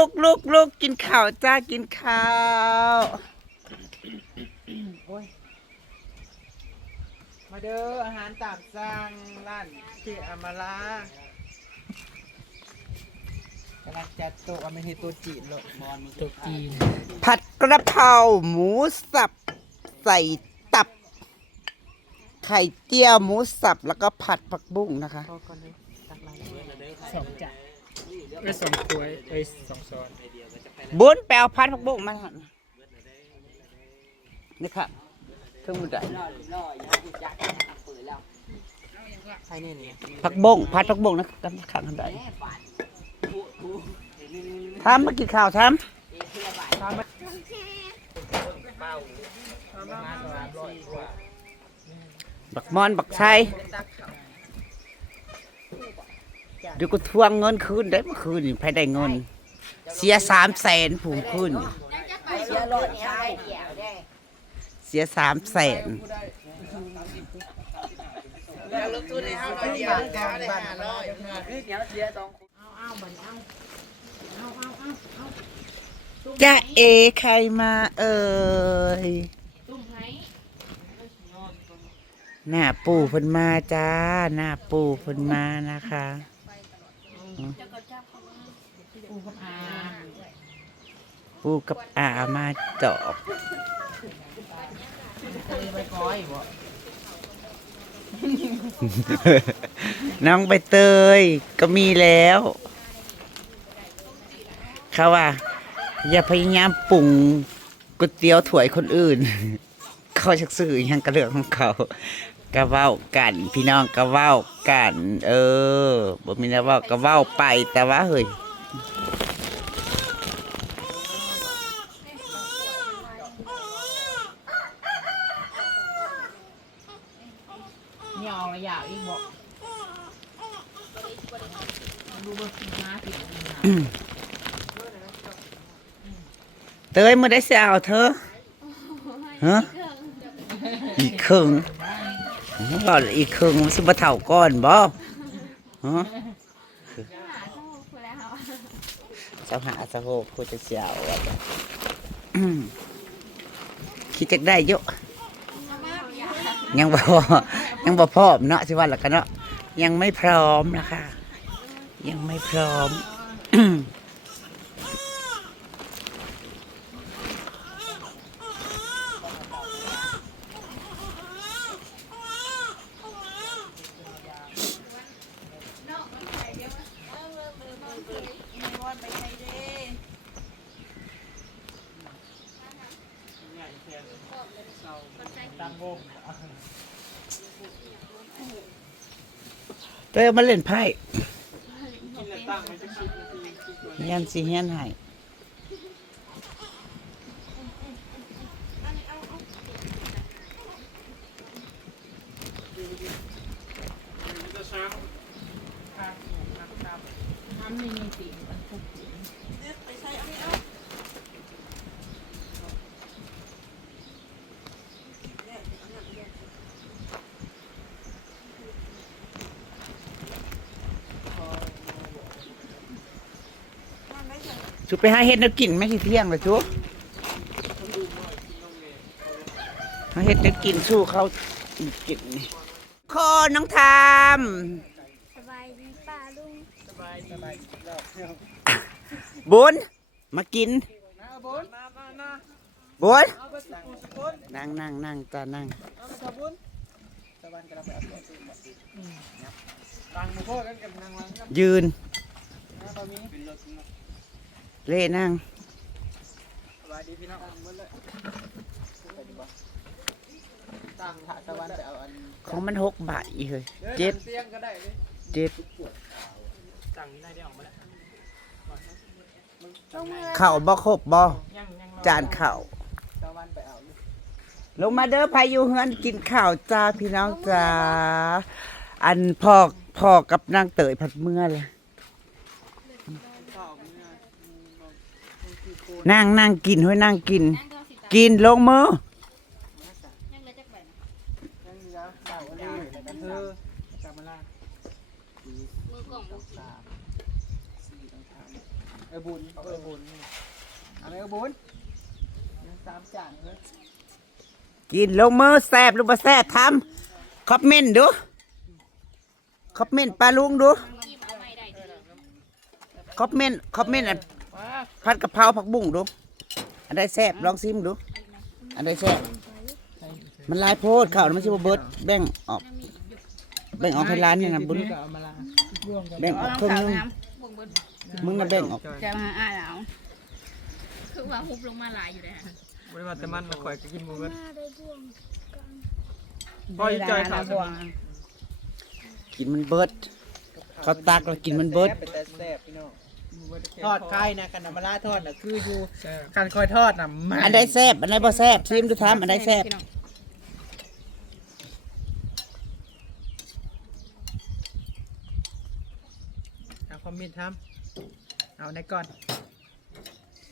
ลุกลุกลุกกินข้าวจ้ากินข้าวโอ้ยมาเด้ออาหารตามสั่งร้านเจอามาลากำลังจัดโต๊ะเอาไม่ให้ตัวจีนเลยมอนมือตุกจีนผัดกระเพราหมูสับ ใส่ตับ ไข่เจียวหมูสับแล้วก็ผัดผักบุ้งนะคะพอก่อนเลยตักลายสองจาน เอ้ยสองถ้วยเอ้ยสองช้อนบุญแปลวผัดผักบุ้งมาหั่นนี่ค่ะเครื่องมือใดใช่เนี่ยนี่ผักบุ้งผัดผักบุ้งนะกำลังขังกันใดทำมากินข้าวทำบักมอนบักชัยเดี๋ยวกูทวงเงินคืนได้เมื่อคืนนี่ภายได้เงิน เสียสามแสนผูกคืนนี่เสียรถเนี่ยเดียวได้เสียสามแสนล้วลงทุนในห้าร้อยเดียวได้ห้าร้อยจะเอใครมาเอ่ยหน้าปู่เพิ่นมาจ้า หน้าปู่เพิ่นมานะคะ ปูกับอามาจอบน้องใบเตยก็มีแล้วเขาว่า อย่าพยายามปรุงก๋วยเตี๋ยวถ้วยคนอื่น เขาชักสื่ออยังกระเรื่องของเขา กระเว้ากัน พี่น้องกระเว้ากัน เออบ่มีนะเว่ากระเว้าไปแต่ว่าเฮ้ยเหนียวระยะอีกบอกดูเบอร์สี่ห้าสิบเตยเมื่อได้เสียเอาเธอฮะอีกครึ่ง บ่อีกครึ่งมันสิบ่เท่าก้อนบ่ฮะเจ้าหาสะโหกผู้จะเสียเอาอะคิดจักได้เยอะยังบ่ยังบ่พร้อมเนาะสิว่าและกันเนาะยังไม่พร้อมนะคะ ยังไม่พร้อม ตั้งวง เต ยเอามาเล่นไพ่เฮียนสิเฮียนให้จะช้างน้ำมีมีสี มันคุกสุไปหาเฮ็ดแนวกินไม่ใช่เที่ยงเลยจุหาเฮ็ดแนวกินสู้เขากินนี่คอน้องทามสบายดีป้าลุงสบายสบายบุญมากินบุญนั่งนั่งนั่งจ้านั่งยืน เล่นั่งสบายดีพี่น้องหมดเลยตั้งถาสวรรค์ไปเอาอันของมันหกบาทอีเฮ้ยเจ็ดเตียงก็ได้เลยเจ็ดสั่งนี้ได้ได้ออกมาแล้วเข่าวบ่ครบบ่ยังยังรอจานเข่าวลงมาเด้อพายุเฮือนกินข้าวจ้าพี่น้องจ้าอันพ่อพ่อกับนางเตยผัดเมื่อเลย ข้าวเนี่ยอืมบอกมั นคือโคนั่งนั่งกินห้ยนั่งกิน กินลงมือยังเหลือเต่าอะไรอยู่แล้วก็เธอกลับมาล่ามือกล่องสามสี่ต้องทำเออบุญเออบุญเอาไหมเออบุญยังสามจานเลยกินลงมือแซบหรือบ่แซบทำคอมเมนต์ดูคอมเมนต์ปลาลุงดูคอมเมนต์คอมเมนต์อัน ผัดกะเพราผักบุ้งดู อันใดแซบลองซิมดู อันใดแซบมันหลายโพดข้าวมันสิบ่เบิดแบ่งออก แบ่งออกให้ร้านเนี่ยนะบุญเอามาละแบ่งออกครึ่งหนึงมึงน่ะแบ่งออกจะมาอ่านเอาคือว่าฮุบลงมาหลายอยู่เลยฮะบริวารแต่มันมาคอยกินหมูเบิดมาได้บ่วงกันพ่ออีจอยขาดบวงกินมันเบิดเขาตักแล้วกินมันเบิดเป็นแต่แซ่บพี่น้อง ทอดไข่นะกันน้ำมาลาทอดน่ะคืออยู่การคอยทอดน่ะมันอันใดแซบอันใดบ่แซบชิมดูทำอันใดแซบเอาคอมเมนต์ทำเอาในก่อน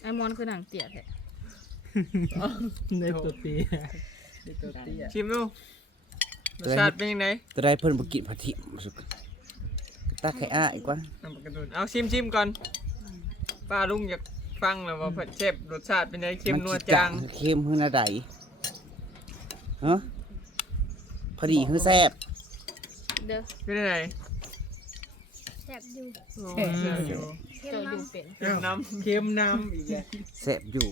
ไอมอนคือหนังเตี๋ยแท้ในตัวตีในตัวตีชิมดูรสชาติเป็นยังไงตัวใดเพิ่นบ่กินผัดทิมสุก ตักให้อ้าอีกว่าน้ำปลากระดุนเอาชิมชิมก่อนป้าลุงอยากฟังแล้วว่าเผ็ดเชฟรสชาติเป็นไงเค็มนัวจางเค็มหือนาใดฮะพอดีหือแซ่บเด้อเป็นยังไงแซ่บอยู่แซ่บอยู่เข้มเจออยู่น้ำเป็นเค็มน้ำเค็มน้ำอีกแล้วแซ่บอยู่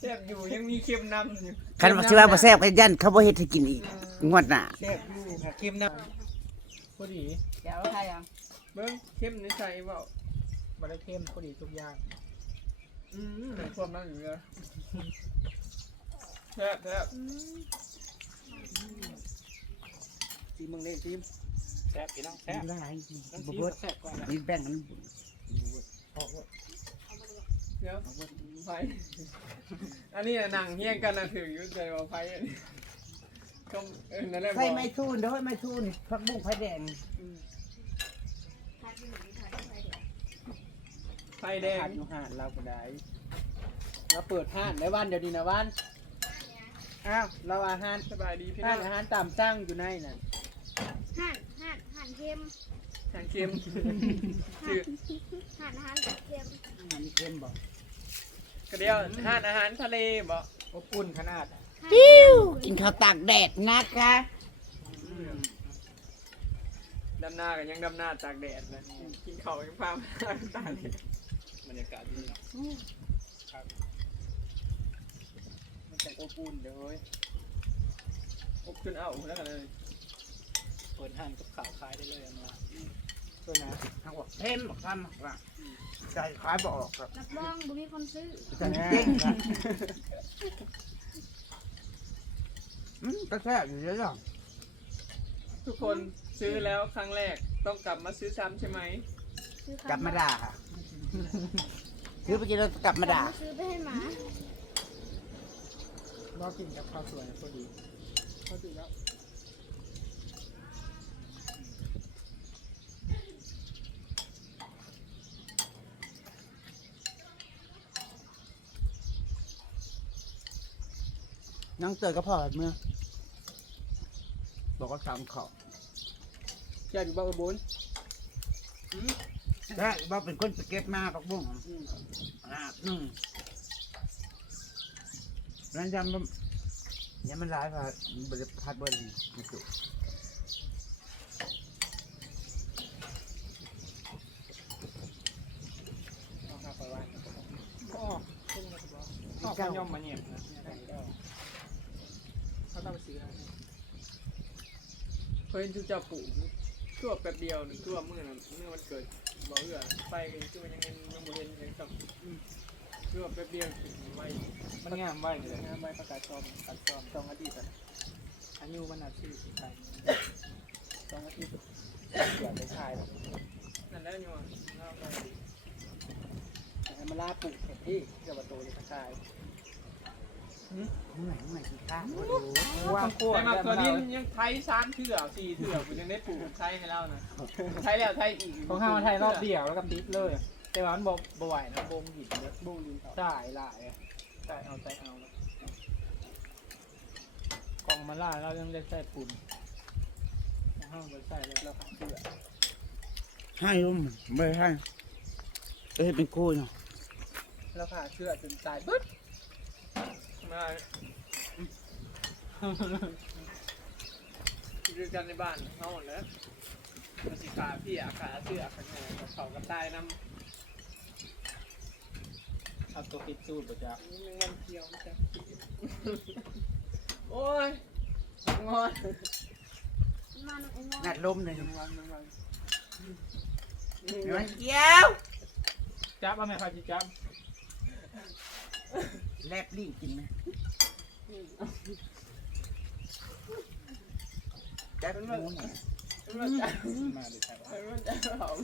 แซ่บอยู่ยังมีเค็มน้ำอยู่คันว่าสิว่าบ่แซ่บก็ยันเขาบ่เฮ็ดให้กินอีกงวดหน้า แซ่บอยู่ค่ะเค็มน้ำ พอดีเดี๋ยวใครอะเบิ้งเข้มในใจเปล่าบ่ได้เข้มพอดีทุกอย่าง อืมในความนั่นอยู่เลยแซ่บแซ่บอืมซีมึงเล่นซีมแซ่บพี่น้องแซ่บได้น้ำบ่ซีมเบิดแซ่บกว่านะนี่แบ่งกันเดี๋ยวไฟอันนี้น่ะหนังเฮี้ยงกันนะถืออยู่ใจว่าไฟอันนี้ ก็เออนั่นแหละใส่ไม้ทูนเด้อไม้ทูนผักบุ้งไฟแดงไฟแดงอยู่ห้านเราก็ได้เราเปิดห้านได้วันเดี๋ยวนี้นะวันอ้าวเราอาหารสบายดีพี่น้องอาหารตามสั่งอยู่ในน่ะหั่นหั่นหั่นเค็มทางเค็มชื่อหั่นอาหารเค็มอันนี้เค็มบ่กระเดียวห้านอาหารทะเลบ่อบอุ่นขนาด ปิ้วกินข้าวตากแดดนะคะดำหน้ากันยังดำหน้าตากแดดเลยกินข้าวยังพามาตากแดดบรรยากาศดีครับมันจะอบอุ่นเดี๋ยวเฮ้ยอบจนเอาแล้วกันเลยเปิดห้างกับข่าวขายได้เลยเอามาตัวนะทางบอกเค็มบอกทำบอกว่าใส่ขายบ่ออกครับรับรองบ่มีคนซื้อจะเจ๊งครับ อืมก็แซ่บอยู่แล้วเนาะทุกคนซื้อแล้วครั้งแรกต้องกลับมาซื้อซ้ำใช่ไหมซื้อกลับมาด่าค่ะซื้อไปกินแล้วกลับมาด่าซื้อไปให้หมารอกินกับข้าวสวยพอดีพอดีแล้วน้องเตยก็พอเมื่อ บอกว่าสามขอบแค่อยู่บ้านอุบลได้บอกเป็นคนสเก็ตมาปักบุ้งอ่าหนึ่งนั่นยำมันยำมันร้ายพาบริพัดเบอร์ดีไม่สุดเอาข้าวไปไว้ก็ออกขึ้นมาถูกแล้วออกย่อมมาเนี่ยนะเขาต้องไปซื้อนะ เคยเห็นทุกเจ้าปลูกทั่วแป๊บเดียวหนึ่งทั่วเมื่อน่ะเมื่อวันเกิดบอกเอือไปกันทั่วยังเงินยังบ่เห็นยังกับทั่วแป๊บเดียวไปมันงามไว้เลยงานใบประกาศจอมประกาศจอมสองอาทิตย์อะอายุมันอาชีพไทยสองอาทิตอย่าไปถ่ายนั่นแล้วนี่ว่าน่าไปให้มาลาปลูกเห็ดที่เจ้าประตูจะตาย เมื่อยเมื่อยกินข้าวว่าแต่มาตัวนี้ยังไทยสามเถื่อสี่เถื่อคุณยังได้ปลูกไทยให้เรานะไทยแล้วไทยอีกของข้าวไทยรอบเดียวแล้วก็ติดเลย แต่ว่ามันบ่บ่ไหวนะบงหินเยอะบุ้งดินเขาจ่หลายใจายเอาใจเอากล่องมาล่าเรายังได้ใส่ปุ่นของห้างไปใส่แล้วเราขาดเสื้อให้ยุ่มไม่ให้เอ้ยเป็นกู้เนาะแล้วผ่าเชือกจนตายปึ๊ด มาอยู่กันในบ้านเขาหมดแล้วมันสิขาพี่อาขาเชือกกันแหน่กับเขากับตายน้ำเอาตัวคิดสูตรบ่จ้ะนี่มันเงินเที่ยวมันจะโอ้ยงอนมาหนุ่มงอนัดลมเลยงอนงอนมันเกี้ยวจับเอาไหมครับจิจับ แลบลิ้นกินไหมจับหมูหน่ยมันจะมาดิครับมันจะหอม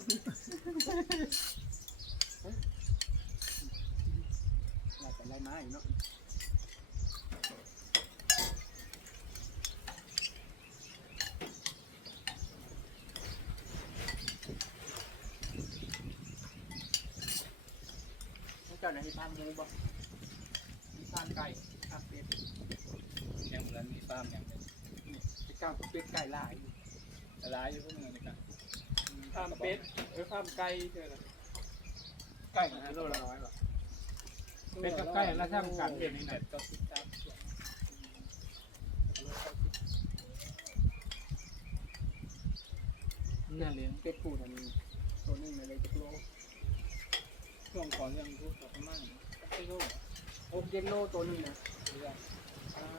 เราจะไล่ไม้เนาะเจ้าหนที่ฟาร์มหมูบ่มีฟาร์ม ไก่ฟาร์มเป็ดยังเหมือนมีฟาร์มอย่างหนึงไปก้าวเป็ดไก่ลายหลายอยู่พวกมึงนี่กันฟาร์มเป็ดเออฟาร์มไก่เท่านั้นใกล้กันโลละร้อยบาทเป็นกับใกล้แล้วถ้ามันกัดเองนี่เป็นะดก็สิบสามส่วนน่าเลี้ยงเป็ดปูนั่นตัวนึงในเลยจะโลช่วงก่อนยังพูดกับมั่งไม่โล โอ้เจ็ดโลตัวหนึงนะ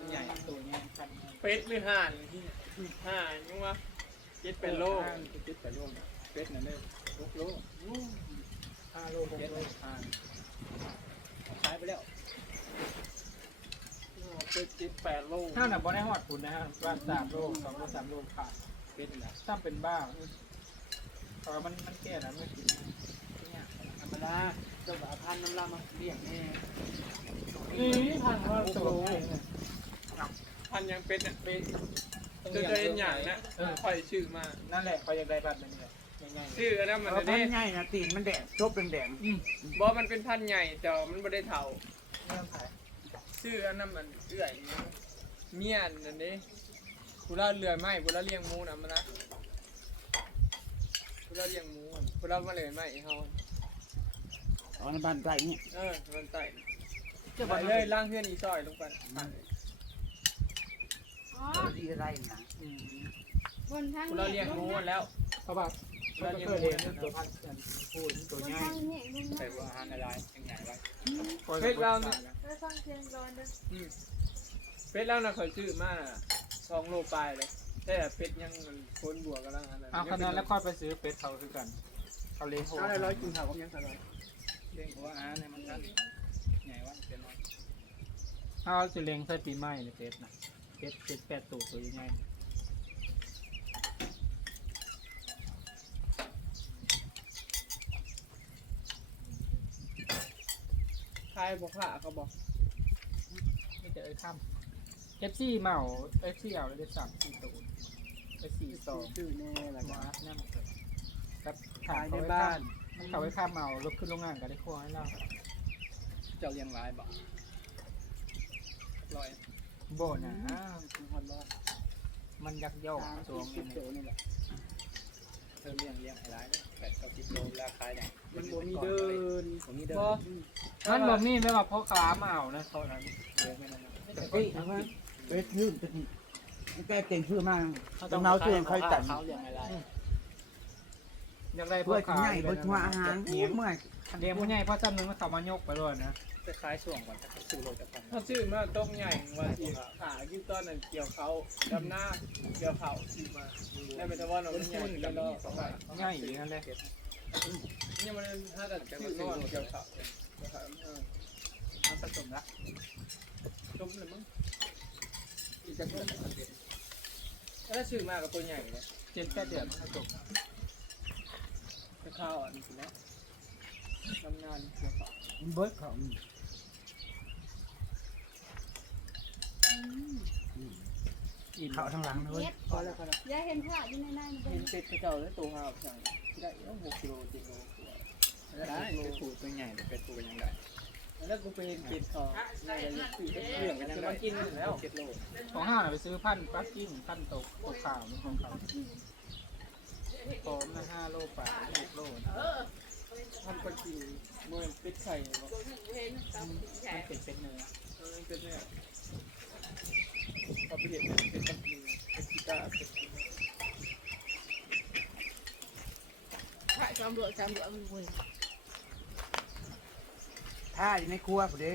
ใหญ่ตัวเนี้ยคันเป็ดหรือห่านที่ห่านยังวะเจ็ดเป็นโลเจ็ดแปดโลเป็ดนั่นเลยหกโลห้าโลหกโลห้าขายไปแล้วเป็ดเจ็ดแปดโลถ้าหนักบ่ได้หอดคุณนะฮะว่าสามโลสองโลสามโลขาดเป็ดนี่นะถ้าเป็นบ้าเพราะมันมันแก่แล้วไม่กินเนี่ยธรรมดาเจ้าบ่าวพันน้ำลามาเลี้ยงแน่ นี่พันว่าตัวพันยังเป็ดเนี่ยเป็ดเจะจะเห็นอย่างนะคอยชื่อมานั่นแหละเขาอยากได้บัตรมันเลยง่ายชื่ออันนั้นมันเอาจะพัได้นใหญ่นะตีนมันแดงจบแดงๆอืมบอมันเป็นพันธุ์ใหญ่แต่ว่ามันไม่ได้เท่าไม่ต้องขายชื่ออันนั้นมันเอื่อยเมียนนั่นนี่กูเล่าเรือไม่กูเล่าเลี้ยงหมูนะมันนะกูเล่าเลี้ยงหมูกูเล่ามาเลยไม่เฮาๆเอาในบ้านใต้นี่เออมันไต่ ไปเลยล่างเพื่อนอีซอยลงไปอ๋อดีอะไรนะอืมบนทางกูเล่าเลี้ยงหมูแล้วเพราะว่าเราเคยเรียนตัวพันพูดตัวบนง่ายทางเนี่ยลุงแต่นะว่าอาหารอะไรยังไงไรเพชรเราเนี่ยไปฟังเสียงร้อนเด้อเป็ดแล้วนะเคยซื้อมาสองโลปลายเลย แต่เป็ดยังมันคนบวกกันแล้วอะไรเอาคะแนนแล้วค่อยไปซื้อเป็ดเขาคือกันเขาเลี้ยงโหเอาอะไรร้อยกินข้าวก็ยังอร่อยเลี้ยงหัวอาหารเนี่ยมันกันใหญ่ว่า เป็นน้อยเอาจะเลี้ยงใส่ปีใหม่ในเป็ดนะเป็ดเป็ดแปดตัวตัวยังไงทายบอกผ่าเขาบอกไม่เจอไอ้ข้ามเอฟซีเมาเอฟซีเอาเลยได้สามสี่ตัวไปสี่สองชื่อแน่แหละมาว่าเนี่ยมันกับขายในบ้านมันเขาไว้ข้ามเมารถขึ้นโรงงานก็ได้ครัวให้เรา เจ้าเลี้ยงร้ายบอกลอยโบนะคุณฮอนรอดมันยักยอกสามตัวสิบเงินโตนี่แหละเธอเลี้ยงเลี้ยงไอ้ร้ายแปดเก้าสิบโลราคาเนี่ยมันบ่มีเดินผมมีเดิบ่นมันบ่มีไม่ว่าพ่อค้ามาเอานะเขานั้นเลี้ยงไม่นานแต่พี่เอาว่าเป็ดยืดเป็นแก้เก่งชื่อมากต้องเอาชื่อค่อยตัดเขาเลี้ยงอะไรอยากได้เพื่อจะง่ายเพื่อทัวอาหารเลี้ยงเมื่อยเลี้ยงผู้ใหญ่เพราะจำนึงว่าเขามายกไปด้วยนะ จะขายช่วงก่อนจะซื้อโลจะพันถ้าซื้อมาต้มใหญ่ว่าสิขายิ่งต้นนั่นเกี่ยวเขาดำหน้าเกี่ยวเขาซื้อมาได้เป็นตะวันเอามันใหญ่กันแล้วสองใบง่ายอย่างนั้นเลยนี่มันถ้าแต่ซื้อนอนเกี่ยวเขาเกี่ยวเขาเออมันผสมละจมเลยมั้งอีกจะเพิ่มถ้าซื้อมากับตัวใหญ่เนี่ยเจ็ดแค่เดือนมันก็จบจะข้าวอะนี่คือแล้วดำนานเกี่ยวเขาเบิร์ดเขา อิ่ม เขาทางหลังเลยพอแล้วพอแล้วย่าเห็นผ้าอยู่ในนั้นเห็นเป็ดกระเจ้าแล้วตัวห้าวสั่งได้แล้วหกกิโลเจ็ดโลได้ไปปูตัวใหญ่ไปปูยังไงแล้วกูไปเห็นเป็ดเขาในเรื่องกันยังไงกินแล้วเจ็ดโลของห้าไปซื้อพันปั๊กกิ้งพันตกตกข่าวนี่ของเขาพร้อมนะห้าโลป่าหกโลทำคนกินเมื่อเป็ดไข่เป็นเป็นเนื้อเป็ดเนี่ยพอ ไปเห็นเป็ดตับหนึ่งเป็ดกีตาร์เป็ดกินถ่ายความเบื่อความเบื่อมันเว้ยถ้าอยู่ในครัวผู้เด้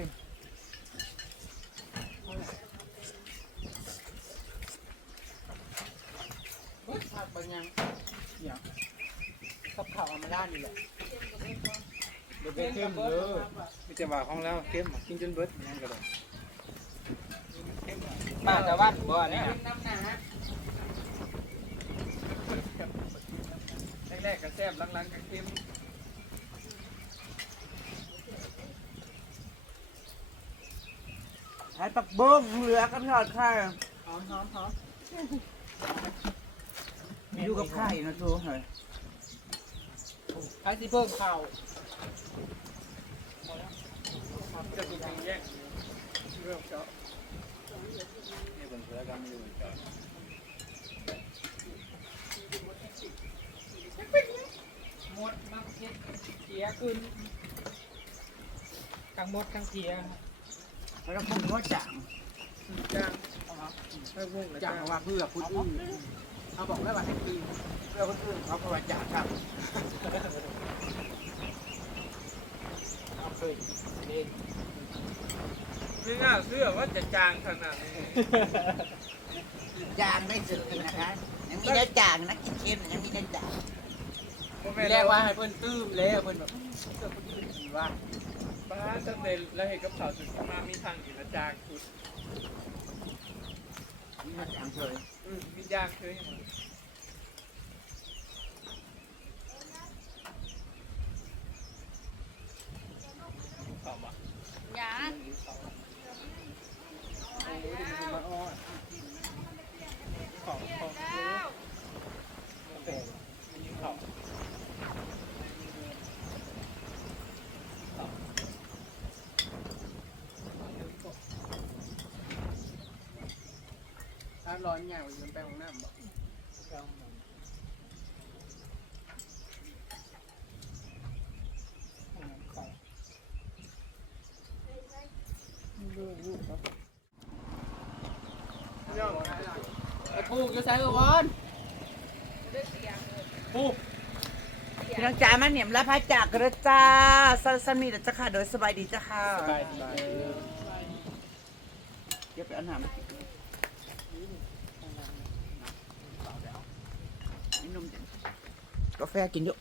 ผักบางอย่างเนี่ยกับข้าวอามาด้านนี่แหละเดี๋ยวเป็นเข้มเยอะมีแต่ว่าของแล้วเข้มกินจนเบิดยังก็ได้ ป้าจะวัดบ่เนี่ยน้ำหนาแรกๆก็แซ่บหลังๆก็เค็มใช้ปักบุ้งเหลือกับทอดไข่หอมหอมหอมอยู่กับไข่นะทูเฮ้ยใครสิเพิ่มข้าวจะกินทางแยกเริ่มเจาะ นี่เป็นเสือกำอยู่จอดหมดน้ำเพ็ดเสียขึ้นทั้งมดทั้งเสียแล้วก็พุ่งก็จังจางให้วงจ้างว่าเพื่อคุณอื่นเขาบอกได้ว่าให้คืนเพื่อคนอื่นเขาก็ว่าจังครับเอาเคยเล่น ไม่น่าเชื่อว่าจะจางขนาดนี้จางได้สื่อนะคะยังมีได้จางนะกินเค็มยังมีได้จางแรกว่าให้เพิ่นตื้มแล้วเพิ่นแบบเพิ่นตื้มว่าบ้านสำเร็จแล้วเห็นกับสาวสุดที่มามีทางอยู่นะจางสุดมีมาจางเลยอืมมียากคืออย่างนั้นตอบอะ ยา มาอ้อ ของของ แล้ว แปลก มันยิ่งเขา ถ้า ร้อนยาวอยู่มันไปห้องน้ำเขาไอ้ปูจะใช้กระวอนพี่น้องจ๋ามาเหนียมรับพระจากกระจ้าสันสมีนะจ้าค่ะ โดยสบายดีจ้าค่ะ สบายสบายเดี๋ยวไปเอาหนามนี่นม กาแฟกินเยอะ